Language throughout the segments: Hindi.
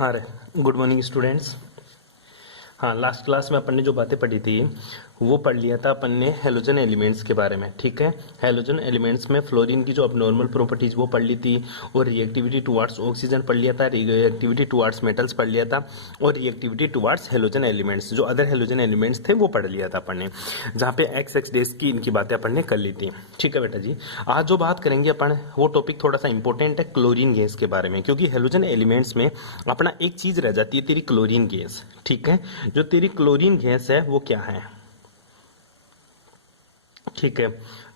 हाँ रे, गुड मॉर्निंग स्टूडेंट्स। हाँ, लास्ट क्लास में अपन ने जो बातें पढ़ी थी वो पढ़ लिया था अपन ने हेलोजन एलिमेंट्स के बारे में। ठीक है, हेलोजन एलिमेंट्स में फ्लोरीन की जो अबनॉर्मल प्रॉपर्टीज वो पढ़ ली थी, और रिएक्टिविटी टुवार्ड्स ऑक्सीजन पढ़ लिया था, रिएक्टिविटी टुवार्ड्स मेटल्स पढ़ लिया था, और रिएक्टिविटी टुवार्ड्स हेलोजन एलिमेंट्स जो अदर हेलोजन एलिमेंट्स थे वो पढ़ लिया था अपन ने, जहाँ पे एक्स डेज की इनकी बातें अपन ने कर ली थी। ठीक है बेटा जी, आज जो बात करेंगे अपन वो टॉपिक थोड़ा सा इंपॉर्टेंट है क्लोरीन गैस के बारे में, क्योंकि हेलोजन एलिमेंट्स में अपना एक चीज रह जाती है, तेरी क्लोरीन गैस। ठीक है, जो तेरी क्लोरीन गैस है वो क्या है? ठीक है,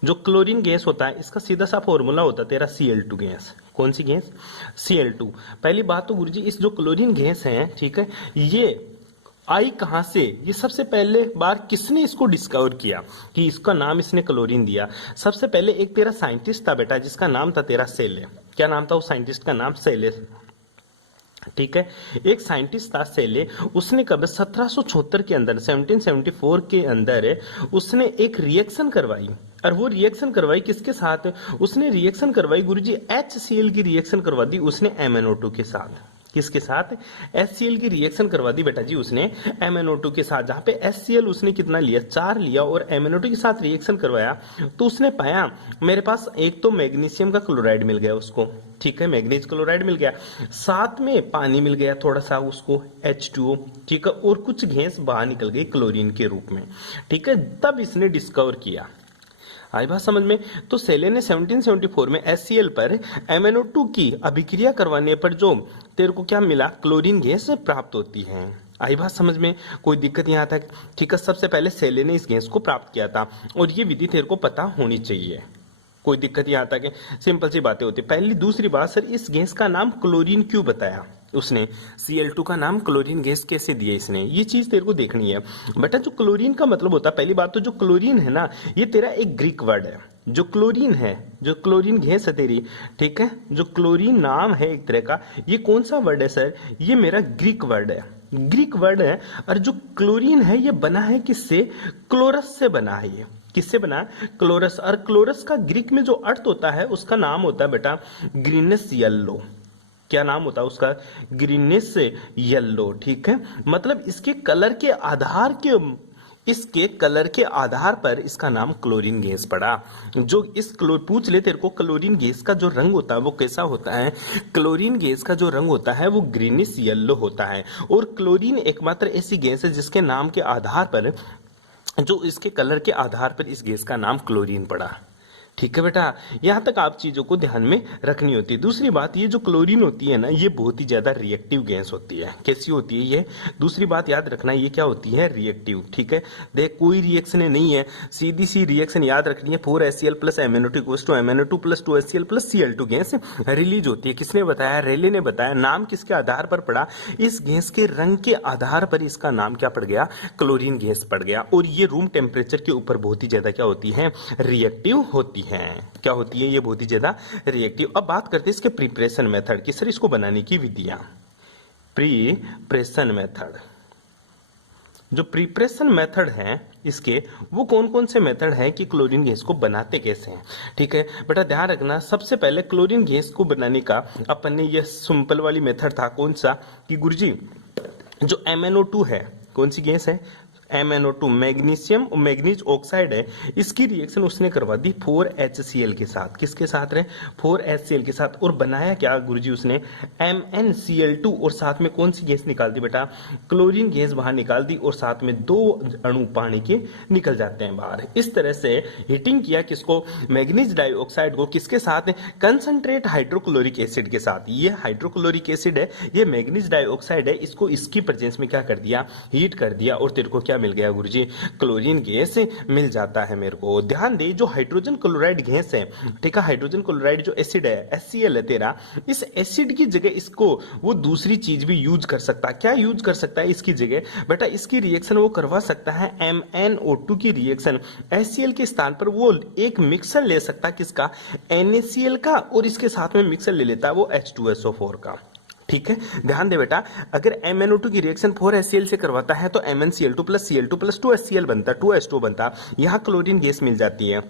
जो क्लोरीन गैस होता है इसका सीधा सा फॉर्मूला होता है तेरा Cl2 गैस। कौन सी गैस? Cl2। पहली बात तो गुरुजी, इस जो क्लोरीन गैस है, ठीक है, ये आई कहां से? ये सबसे पहले बार किसने इसको डिस्कवर किया कि इसका नाम इसने क्लोरीन दिया? सबसे पहले एक तेरा साइंटिस्ट था बेटा, जिसका नाम था तेरा सेले। क्या नाम था उस साइंटिस्ट का? नाम सेले। ठीक है, एक साइंटिस्ट था सेले, उसने कब 1776 के अंदर 1774 के अंदर उसने एक रिएक्शन करवाई। और वो रिएक्शन करवाई किसके साथ? उसने रिएक्शन करवाई गुरुजी HCl की रिएक्शन करवा दी उसने MnO2 के साथ। किसके साथ? HCl की रिएक्शन करवा दी बेटा जी उसने MnO2 के साथ, जहां पे HCl उसने कितना लिया? 4 लिया, और MnO2 के साथ रिएक्शन करवाया तो उसने पाया मेरे पास एक तो मैग्नीशियम का क्लोराइड मिल गया उसको। ठीक है, मैग्नीज क्लोराइड मिल गया, साथ में पानी मिल गया थोड़ा सा उसको H2O। ठीक है, और कुछ गैस बाहर निकल गई क्लोरीन के रूप में। ठीक है, तब इसने डिस्कवर किया। आई बात समझ में? तो सेले ने 1774 में HCl पर MnO2 की अभिक्रिया करवाने पर जो तेरे को क्या मिला? क्लोरीन गैस प्राप्त होती है। आई बात समझ में? कोई दिक्कत यहाँ तक? ठीक है, सबसे पहले सेले ने इस गैस को प्राप्त किया था, और ये विधि तेरे को पता होनी चाहिए। कोई दिक्कत यहाँ तक है? सिंपल सी बातें होती है। पहली दूसरी बात, सर इस गैस का नाम क्लोरीन क्यों बताया उसने? Cl2 का नाम क्लोरीन गैस कैसे दिया इसने? ये चीज तेरे को देखनी है बेटा। जो क्लोरीन का मतलब होता है, पहली बात तो जो क्लोरीन है ना, ये तेरा एक ग्रीक वर्ड है। जो क्लोरीन है, जो क्लोरीन गैस है तेरी, ठीक है, जो क्लोरीन नाम है एक तरह का, ये कौन सा वर्ड है सर? ये मेरा ग्रीक वर्ड है, ग्रीक वर्ड है। और जो क्लोरीन है ये बना है किससे? क्लोरस से बना है। ये किससे बना? क्लोरस। और क्लोरस का ग्रीक में जो अर्थ होता है उसका नाम होता है बेटा ग्रीनिश येलो। क्या नाम होता है उसका? Greenish yellow. ठीक है, मतलब इसके कलर के आधार पर इसका नाम क्लोरीन गैस पड़ा। जो इस पूछ ले तेरे को, क्लोरीन गैस का जो रंग होता है वो कैसा होता है? क्लोरीन गैस का जो रंग होता है वो ग्रीनिश येलो होता है। और क्लोरीन एकमात्र ऐसी गैस है जिसके नाम के आधार पर, जो इसके कलर के आधार पर इस गैस का नाम क्लोरीन पड़ा। ठीक है बेटा, यहां तक आप चीजों को ध्यान में रखनी होती है। दूसरी बात, ये जो क्लोरीन होती है ना, ये बहुत ही ज्यादा रिएक्टिव गैस होती है। कैसी होती है ये? दूसरी बात याद रखना, ये क्या होती है? रिएक्टिव। ठीक है, देख कोई रिएक्शन नहीं है, सीधी सी रिएक्शन याद रखनी है। 4HCl plus MnO2 equals to MnO2 plus 2HCl plus Cl2 gas release होती है। किसने बताया? रेले ने बताया। नाम किसके आधार पर पड़ा? इस गैस के रंग के आधार पर इसका नाम क्या पड़ गया? क्लोरीन गैस पड़ गया। और ये रूम टेम्परेचर के ऊपर बहुत ही ज्यादा क्या होती है? रिएक्टिव होती है। क्या होती है? ये बहुत ही ज्यादा रिएक्टिव। अब बात करते हैं इसके प्रिपरेशन मेथड की। सर इसको बनाने की विधियां, प्रिपरेशन मेथड। जो प्रिपरेशन मेथड है इसके, वो कौन कौन से मेथड है कि क्लोरीन गैस को बनाते कैसे हैं? ठीक है बेटा, ध्यान रखना। सबसे पहले क्लोरीन गैस को बनाने का अपन ने ये सिंपल वाली मेथड था। कौन सा? कि गुरुजी जो MnO2 है, कौन सी गैस है? MnO2, मैग्नीशियम और मैग्नीज ऑक्साइड है, इसकी रिएक्शन उसने करवा दी 4HCl के साथ। किसके साथ रहे? 4HCl के साथ। और बनाया क्या गुरुजी उसने? MnCl2, और साथ में कौन सी गैस निकाल दी बेटा? क्लोरीन गैस बाहर निकाल दी, और साथ में 2 अणु पानी के निकल जाते हैं बाहर। इस तरह से हीटिंग किया किसको? मैग्नीज डाइऑक्साइड को। किसके साथ? कंसंट्रेट हाइड्रोक्लोरिक एसिड के साथ। ये हाइड्रोक्लोरिक एसिड है, ये मैग्नीज डाइऑक्साइड है, इसको इसकी प्रेजेंस में क्या कर दिया? हीट कर दिया, और तेरे को क्या मिल गया गुरुजी? क्लोरीन गैस मिल जाता है मेरे को। ध्यान दे, जो हाइड्रोजन क्लोराइड गैस है, ठीक है, हाइड्रोजन क्लोराइड जो एसिड है, HCl है तेरा, इस एसिड की जगह इसको वो दूसरी चीज भी यूज कर सकता है। क्या यूज कर सकता है इसकी जगह? बेटा इसकी रिएक्शन वो करवा सकता है MnO2 की रिएक्शन। HCl के स्थान पर वो एक मिक्सर ले सकता है, किसका? NaCl का, और इसके साथ में मिक्सर ले लेता है वो H2SO4 का। ठीक है, ध्यान दे बेटा, अगर MnO2 की रिएक्शन 4HCl से करवाता है तो MnCl2 plus Cl2 plus 2HCl बनता, 2H2 बनता। यहां क्लोरीन गैस मिल जाती है।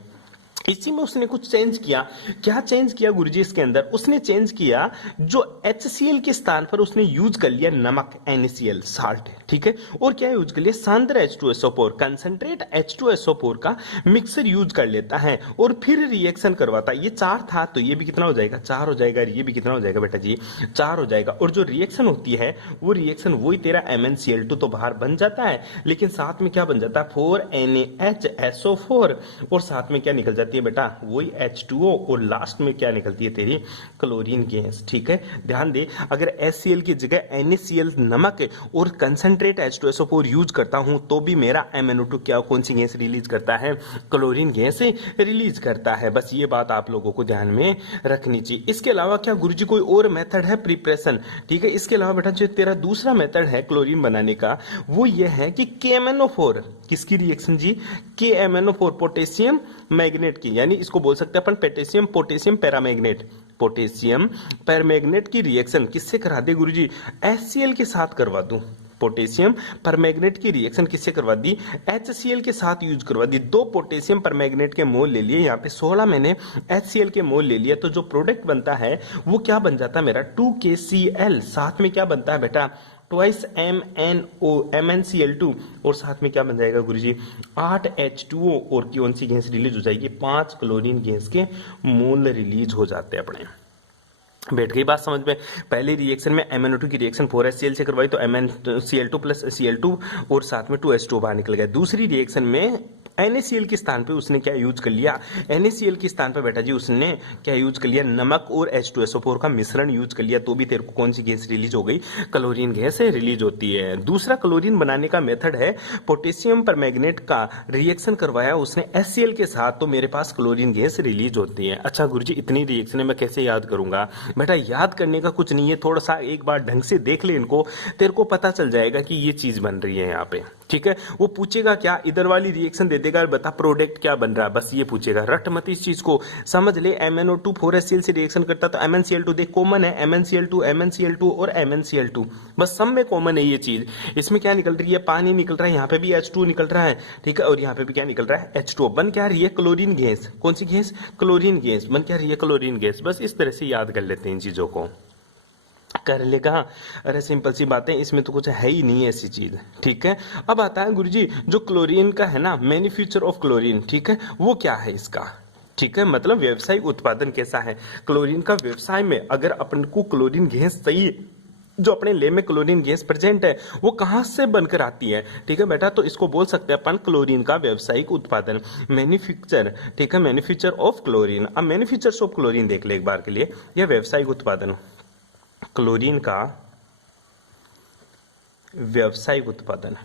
इसी में उसने कुछ चेंज किया। क्या चेंज किया गुरुजी इसके अंदर? उसने चेंज किया, जो HCl के स्थान पर उसने यूज कर लिया नमक, NaCl, साल्ट, ठीक है। और क्या यूज कर लिया? सांद्र H2SO4, कंसंट्रेट H2SO4 का मिक्सर यूज कर लेता है और फिर रिएक्शन करवाता है। ये 4 था, तो ये भी कितना हो जाएगा? 4 हो जाएगा। ये भी कितना हो जाएगा बेटा जी? 4 हो जाएगा। और जो रिएक्शन होती है वो रिएक्शन वही तेरा MnCl2 तो बाहर बन जाता है, लेकिन साथ में क्या बन जाता है? 4NaHSO4, और साथ में क्या निकल जाती है बेटा? वही H2O, और लास्ट में क्या निकलती है तेरी? क्लोरीन गैस, ठीक है। ध्यान दे, अगर HCl की जगह NaCl नमक और कंसंट्रेट H2SO4 यूज करता हूं तो भी मेरा MnO2 क्या, कौन सी गैस रिलीज करता है? क्लोरीन गैस रिलीज करता है। बस ये बात आप लोगों को ध्यान में रखनी चाहिए। इसके अलावा क्या गुरुजी कोई और मेथड है प्रिपरेशन? ठीक है, इसके अलावा बेटा जो तेरा दूसरा मेथड है क्लोरीन बनाने का, वो ये है कि KMnO4, किसकी रिएक्शन जी? KMnO4, पोटेशियम मैग्नेट की, यानी इसको बोल सकते हैं अपन potassium potassium permanganate, potassium permanganate की रिएक्शन किससे करा दे गुरुजी? HCl के साथ करवा दूं। पोटेशियम परमैग्नेट की रिएक्शन किससे करवा दी? HCl के साथ यूज करवा दी। 2 पोटेशियम परमैग्नेट के मोल ले लिए, यहाँ पे 16 मैंने HCl के मोल ले लिया, तो जो प्रोडक्ट बनता है वो क्या बन जाता है मेरा? 2KCl। साथ में क्या बनता है बेटा? ट्वाइस MnCl2, और साथ में क्या बन जाएगा गुरुजी? 8H2O, और कौन सी गैस रिलीज हो जाएगी? 5 क्लोरीन गैस के मोल रिलीज हो जाते हैं अपने। बैठ गई बात समझ में? पहले रिएक्शन में MnO2 की रिएक्शन 4HCl से करवाई तो MnCl2 प्लस Cl2 और साथ में 2H2O बाहर निकल गया। दूसरी रिएक्शन में NaCl के स्थान पे उसने क्या यूज कर लिया? NaCl के स्थान पे बेटा जी उसने क्या यूज कर लिया? नमक और H2SO4 का मिश्रण यूज कर लिया, तो भी तेरे को कौन सी गैस रिलीज हो गई? क्लोरीन गैस रिलीज होती है। दूसरा क्लोरीन बनाने का मेथड है पोटेशियम परमैग्नेट का रिएक्शन करवाया उसने HCl के साथ, तो मेरे पास क्लोरीन गैस रिलीज होती है। अच्छा गुरुजी, इतनी रिएक्शन मैं कैसे याद करूंगा? बेटा याद करने का कुछ नहीं है, थोड़ा सा एक बार ढंग से देख ले इनको, तेरे को पता चल जाएगा कि ये चीज बन रही है यहाँ पे, ठीक है। वो पूछेगा क्या? इधर वाली रिएक्शन दे देगा, बता प्रोडक्ट क्या बन रहा है, बस ये पूछेगा। रट मत इस चीज को, समझ ले। MnO2 4HCl से रिएक्शन करता तो MnCl2 देख कॉमन है, MnCl2 और MnCl2, बस सब में कॉमन है ये चीज। इसमें क्या निकल रही है? पानी निकल रहा है, यहाँ पे भी H2 निकल रहा है, ठीक है, और यहाँ पे भी क्या निकल रहा है? H2O। बन क्या रही है? Chlorine gas. कौन सी गैस? Chlorine gas. बन क्या रही है? Chlorine gas. बस इस तरह से याद कर लेते हैं इन चीजों को, कर लेगा। अरे सिंपल सी बातें, इसमें तो कुछ है ही नहीं ऐसी चीज, ठीक है। अब आता है गुरुजी जो क्लोरीन का है ना, मैन्युफैक्चर ऑफ क्लोरीन, ठीक है, वो क्या है इसका? ठीक है, मतलब व्यवसायिक उत्पादन कैसा है क्लोरीन का? व्यवसाय में अगर अपन को क्लोरीन गैस चाहिए, जो अपने लैब में क्लोरीन गैस प्रेजेंट है, वो कहां से बनकर आती है? ठीक है बेटा, तो इसको बोल सकते हैं अपन क्लोरीन का व्यवसायिक उत्पादन, मैन्युफैक्चर, ठीक है, मैन्युफैक्चर ऑफ क्लोरीन। अब मैन्युफैक्चर ऑफ क्लोरीन देख ले एक बार के लिए, यह व्यवसायिक उत्पादन, क्लोरीन का व्यवसायिक उत्पादन,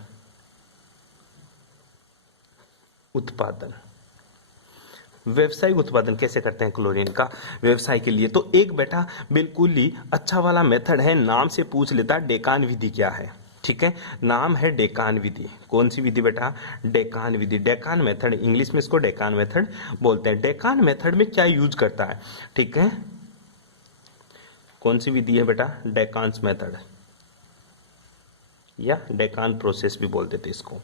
व्यवसायिक उत्पादन कैसे करते हैं क्लोरीन का व्यवसाय के लिए? तो एक बेटा बिल्कुल ही अच्छा वाला मेथड है, नाम से पूछ लेता, डेकान विधि क्या है, ठीक है, नाम है डेकान विधि। कौन सी विधि बेटा? डेकान विधि, डेकान मेथड, इंग्लिश में इसको डेकान मेथड बोलते हैं। डेकान मेथड में क्या यूज करता है? ठीक है, कौन सी विधि है बेटा? डेकान्स मेथड या डेकान प्रोसेस भी बोल देते इसको,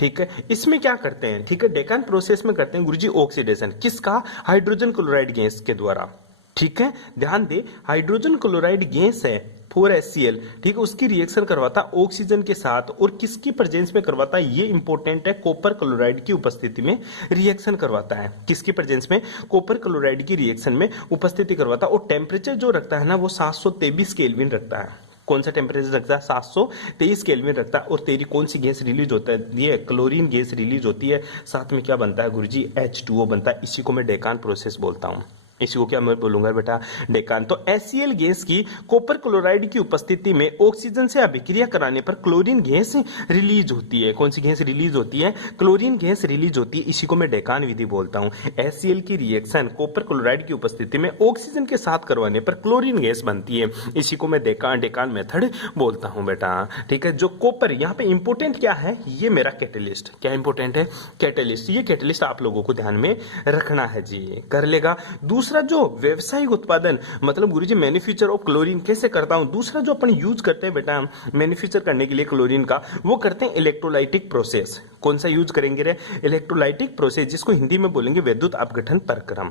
ठीक है। इसमें क्या करते हैं? ठीक है, डेकान प्रोसेस में करते हैं गुरुजी ऑक्सीडेशन, किसका? हाइड्रोजन क्लोराइड गैस के द्वारा, ठीक है। ध्यान दे, हाइड्रोजन क्लोराइड गैस है 4HCl, ठीक है, उसकी रिएक्शन करवाता ऑक्सीजन के साथ, और किसकी प्रेजेंस में करवाता है? ये इंपॉर्टेंट है, कॉपर क्लोराइड की उपस्थिति में रिएक्शन करवाता है। किसकी प्रेजेंस में? कॉपर क्लोराइड की रिएक्शन में उपस्थिति करवाता है। और टेम्परेचर जो रखता है ना, वो 723 केल्विन रखता है। कौन सा टेम्परेचर रखता है? 723 केल्विन रखता है। और तेरी कौन सी गैस रिलीज होता है? ये क्लोरीन गैस रिलीज होती है। साथ में क्या बनता है गुरुजी? H2O बनता है। इसी को मैं डेकान प्रोसेस बोलता हूँ। इसी को क्या मैं बोलूंगा बेटा? डेकान। तो HCl गैस की कॉपर क्लोराइड की उपस्थिति में ऑक्सीजन से अभिक्रिया कराने पर क्लोरीन गैस रिलीज होती है। कौन सी गैस रिलीज होती है? क्लोरीन गैस रिलीज होती है। इसी को मैं डेकान विधि बोलता हूँ। HCl की रिएक्शन कॉपर क्लोराइड की उपस्थिति में ऑक्सीजन के साथ करवाने पर क्लोरीन गैस बनती है। इसी को मैं डेकान मेथड बोलता हूँ बेटा, ठीक है। जो कॉपर यहाँ पे इंपोर्टेंट क्या है? ये मेरा कैटेलिस्ट। क्या इंपोर्टेंट है? कैटेलिस्ट। ये कैटेलिस्ट आप लोगों को ध्यान में रखना है जी, कर लेगा। दूसरा जो व्यवसायिक उत्पादन मतलब गुरुजी मैन्युफैक्चर ऑफ क्लोरीन कैसे करता हूं, दूसरा जो अपन यूज करते हैं बेटा मैन्युफैक्चर करने के लिए क्लोरीन का, वो करते हैं इलेक्ट्रोलाइटिक प्रोसेस। कौन सा यूज करेंगे रे? इलेक्ट्रोलाइटिक प्रोसेस, जिसको हिंदी में बोलेंगे विद्युत अपघटन प्रक्रम।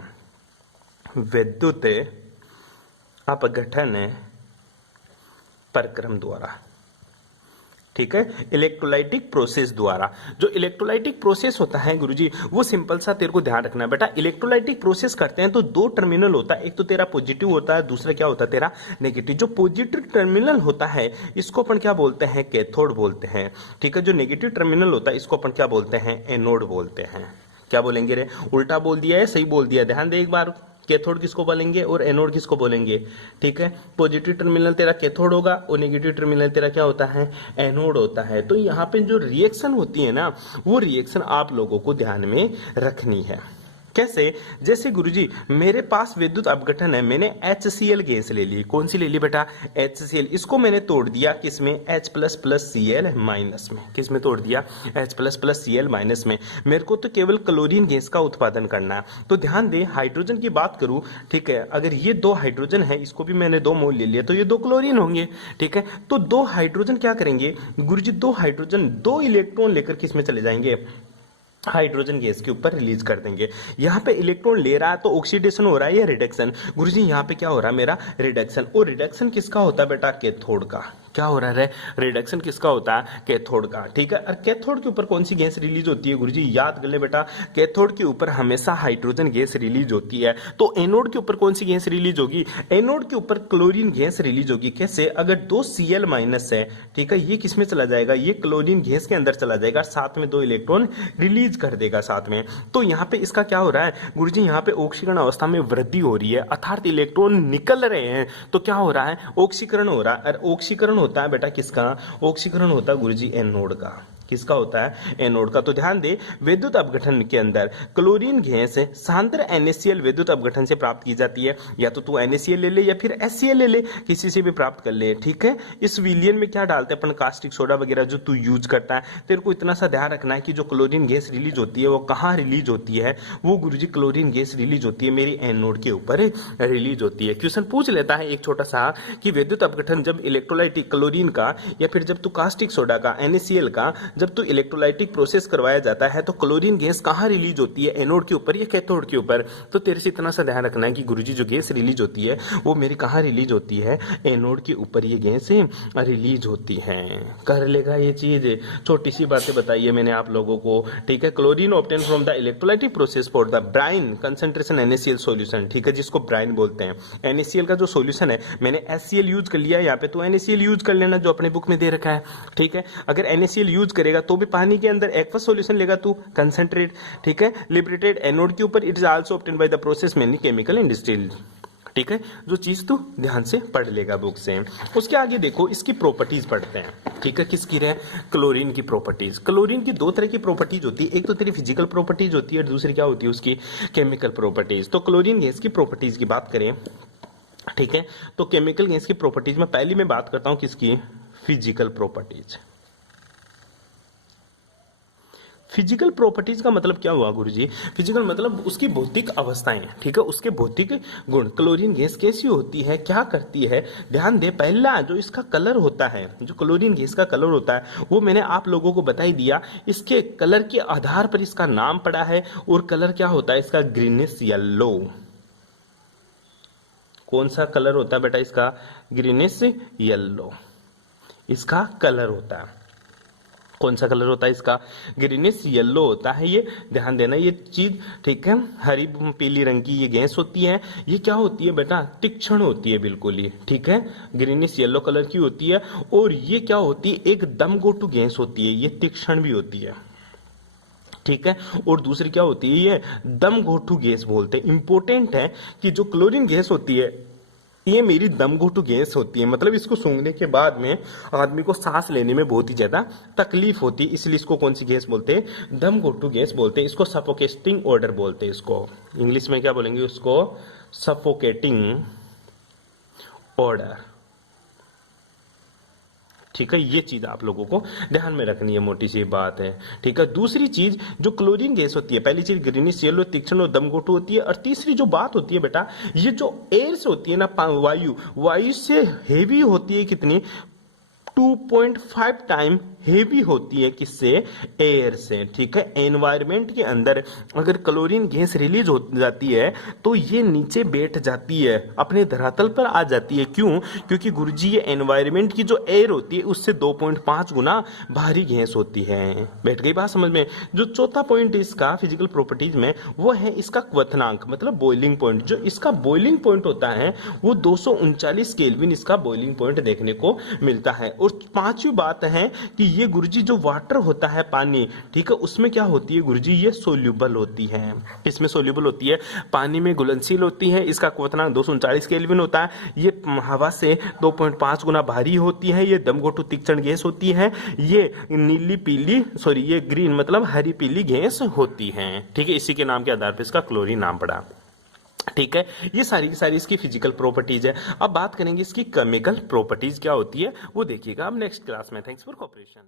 विद्युत अपघटन प्रक्रम द्वारा, ठीक है, इलेक्ट्रोलाइटिक प्रोसेस द्वारा। जो इलेक्ट्रोलाइटिक प्रोसेस होता है गुरुजी, वो सिंपल सा तेरे को ध्यान रखना है बेटा। इलेक्ट्रोलाइटिक प्रोसेस करते हैं तो दो टर्मिनल होता है, एक तो तेरा पॉजिटिव होता है, दूसरा क्या होता है तेरा नेगेटिव। जो पॉजिटिव टर्मिनल होता है इसको अपन क्या बोलते हैं? कैथोड बोलते हैं, ठीक है। जो नेगेटिव टर्मिनल होता है इसको अपन क्या बोलते हैं? एनोड बोलते हैं। क्या बोलेंगे रे? उल्टा बोल दिया है, सही बोल दिया? ध्यान दे एक बार, कैथोड किसको बोलेंगे और एनोड किसको बोलेंगे, ठीक है। पॉजिटिव टर्मिनल तेरा कैथोड होगा और नेगेटिव टर्मिनल तेरा क्या होता है? एनोड होता है। तो यहाँ पे जो रिएक्शन होती है ना, वो रिएक्शन आप लोगों को ध्यान में रखनी है। कैसे? जैसे गुरुजी मेरे पास विद्युत अपघटन है, मैंने HCl गैस ले ली। कौन सी ले ली बेटा? HCl। इसको मैंने तोड़ दिया किसमें? H plus plus Cl minus में। किस में तोड़ दिया? H plus plus Cl minus में। मेरे को तो केवल क्लोरीन गैस का उत्पादन करना है। तो ध्यान दे, हाइड्रोजन की बात करूं, ठीक है, अगर ये दो हाइड्रोजन है, इसको भी मैंने 2 मोल ले लिया, तो ये 2 क्लोरीन होंगे, ठीक है। तो 2 हाइड्रोजन क्या करेंगे गुरुजी? 2 हाइड्रोजन 2 इलेक्ट्रॉन लेकर किस में चले जाएंगे? हाइड्रोजन गैस के ऊपर रिलीज कर देंगे। यहाँ पे इलेक्ट्रॉन ले रहा है तो ऑक्सीडेशन हो रहा है या रिडक्शन? गुरुजी यहाँ पे क्या हो रहा है मेरा? रिडक्शन। और रिडक्शन किसका होता है बेटा? कैथोड का। क्या हो रहा है? रिडक्शन किसका होता है? कैथोड का, ठीक है। और कैथोड के ऊपर कौन सी गैस रिलीज होती है गुरुजी? याद कर ले बेटा, कैथोड के ऊपर हमेशा हाइड्रोजन गैस रिलीज होती है। तो एनोड के ऊपर कौन सी गैस रिलीज होगी? एनोड के ऊपर क्लोरीन गैस रिलीज होगी। कैसे? अगर 2 Cl माइनस है, ठीक है, ये किस में चला जाएगा? ये क्लोरीन गैस के अंदर चला जाएगा, साथ में 2 इलेक्ट्रॉन रिलीज कर देगा साथ में। तो यहाँ पे इसका क्या हो रहा है गुरुजी? यहाँ पे ऑक्सीकरण अवस्था में वृद्धि हो रही है, अर्थात इलेक्ट्रॉन निकल रहे हैं। तो क्या हो रहा है? ऑक्सीकरण हो रहा है। और ऑक्सीकरण होता है बेटा किसका? ऑक्सीकरण होता है गुरुजी एनोड का। किसका होता है? एनोड का। तो ध्यान दे, विद्युत अपघटन के अंदर क्लोरीन गैस सांद्र NaCl विद्युत अपघटन से प्राप्त की जाती है। या तो तू NaCl ले ले या फिर HCl ले ले, किसी से भी प्राप्त कर ले, ठीक है। इस विलियन में क्या डालते हैं अपन? कास्टिक सोडा वगैरह जो तू यूज करता है। तेरे को इतना सा ध्यान रखना है कि जो क्लोरीन गैस रिलीज होती है वो कहाँ रिलीज होती है? वो गुरुजी क्लोरीन गैस रिलीज होती है मेरी एनोड के ऊपर रिलीज होती है। क्वेश्चन पूछ लेता है एक छोटा सा कि विद्युत अपघटन जब इलेक्ट्रोलाइटिक क्लोरीन का या फिर जब तू कास्टिक सोडा का NaCl का जब तो इलेक्ट्रोलाइटिक प्रोसेस करवाया जाता है तो क्लोरीन गैस कहाँ रिलीज होती है? एनोड के ऊपर या कैथोड के ऊपर? तो तेरे से इतना सा ध्यान रखना है कि गुरुजी जो गैस रिलीज होती है वो मेरी कहाँ रिलीज होती है? एनोड के ऊपर ये गैस रिलीज होती है। कर लेगा ये चीज? छोटी सी बातें बताइए मैंने आप लोगों को, ठीक है। Chlorine obtain from the electrolytic process for the Bryan concentration NaCl solution, ठीक है, जिसको ब्राइन बोलते हैं। NaCl का जो सॉल्यूशन है, मैंने HCl यूज कर लिया यहाँ पे, तो NaCl यूज कर लेना जो अपने बुक में दे रखा है, ठीक है। अगर NaCl यूज करेगा तो भी पानी के अंदर एक्वस सॉल्यूशन लेगा तू कंसंट्रेट, ठीक है, लिबरेटेड एनोड के ऊपर। It is also obtained by the process mainly chemical industrial, ठीक है। जो चीज तू ध्यान से पढ़ लेगा बुक से। उसके आगे देखो इसकी प्रॉपर्टीज पढ़ते हैं, ठीक है। किसकी रहे? क्लोरीन की प्रॉपर्टीज। क्लोरीन की 2 तरह की प्रॉपर्टीज होती है, एक तो तेरी फिजिकल प्रॉपर्टीज होती है और दूसरी क्या होती है उसकी? Chemical properties. तो क्लोरीन गैस की प्रॉपर्टीज की बात करें, ठीक है, तो केमिकल गैस की प्रॉपर्टीज में पहली मैं बात करता हूं किसकी? Physical properties. फिजिकल प्रॉपर्टीज का मतलब क्या हुआ गुरुजी? फिजिकल मतलब उसकी भौतिक अवस्थाएं, ठीक है, उसके भौतिक गुण। क्लोरीन गैस कैसी होती है, क्या करती है? ध्यान दे, पहला जो इसका कलर होता है, जो क्लोरीन गैस का कलर होता है वो मैंने आप लोगों को बता ही दिया। इसके कलर के आधार पर इसका नाम पड़ा है और कलर क्या होता है इसका? Greenish yellow. कौन सा कलर होता है बेटा इसका? ग्रीनिश येलो इसका कलर होता है। कौन सा कलर होता है इसका? ग्रीनिश येलो होता है ये। ध्यान देना ये चीज, ठीक है। हरी पीली रंग की ये गैस होती है। ये क्या होती है बेटा? तीक्ष्ण होती है बिल्कुल ये, ठीक है, ग्रीनिश येलो कलर की होती है। और ये क्या होती है? एक दम गोटू गैस होती है, ये तीक्ष्ण भी होती है, ठीक है। और दूसरी क्या होती है? ये दम घोटू गैस बोलते हैं। इंपॉर्टेंट है कि जो क्लोरीन गैस होती है ये मेरी दम घोटू गैस होती है, मतलब इसको सूंघने के बाद में आदमी को सांस लेने में बहुत ही ज्यादा तकलीफ होती है, इसलिए इसको कौन सी गैस बोलते हैं? दम घोटू गैस बोलते हैं। इसको सफोकेटिंग ऑर्डर बोलते हैं, इसको इंग्लिश में क्या बोलेंगे? उसको सफोकेटिंग ऑर्डर, ठीक है, ये चीज आप लोगों को ध्यान में रखनी है, मोटी सी बात है। ठीक है, दूसरी चीज जो क्लोरीन गैस होती है, पहली चीज ग्रीनिश येलो, तीक्ष्ण और दमघोटू होती है, और तीसरी जो बात होती है बेटा, ये जो एयर से होती है ना, वायु से हेवी होती है कितनी, 2.5 टाइम हेवी होती है, किससे, एयर से। ठीक है, एनवायरमेंट के अंदर अगर क्लोरीन गैस रिलीज हो जाती है तो ये नीचे बैठ जाती है, अपने धरातल पर आ जाती है। क्यों? क्योंकि गुरुजी ये एनवायरमेंट की जो एयर होती है उससे 2.5 गुना भारी गैस होती है। बैठ गई बात समझ में? जो चौथा पॉइंट इसका फिजिकल प्रॉपर्टीज में, वो है इसका क्वथनांक, मतलब बॉइलिंग पॉइंट। जो इसका बॉइलिंग पॉइंट होता है वो 239 केल्विन इसका बॉइलिंग पॉइंट देखने को मिलता है। और पांचवी बात है कि ये गुरुजी जो वाटर होता है, पानी, ठीक है, उसमें क्या होती है गुरुजी, ये सोल्यूबल होती है। इसमें सोल्यूबल होती है, पानी में घुलनशील होती है। इसका क्वथनांक 239 केल्विन होता है। ये हवा से 2.5 गुना भारी होती है। ये दमघोटू तीक्ष्ण गैस होती है। ये ये ग्रीन मतलब हरी पीली गैस होती है। ठीक है, इसी के नाम के आधार पर इसका क्लोरीन नाम पड़ा। ठीक है, ये सारी की सारी इसकी फिजिकल प्रॉपर्टीज है। अब बात करेंगे इसकी केमिकल प्रॉपर्टीज क्या होती है, वो देखिएगा अब नेक्स्ट क्लास में। Thanks for cooperation.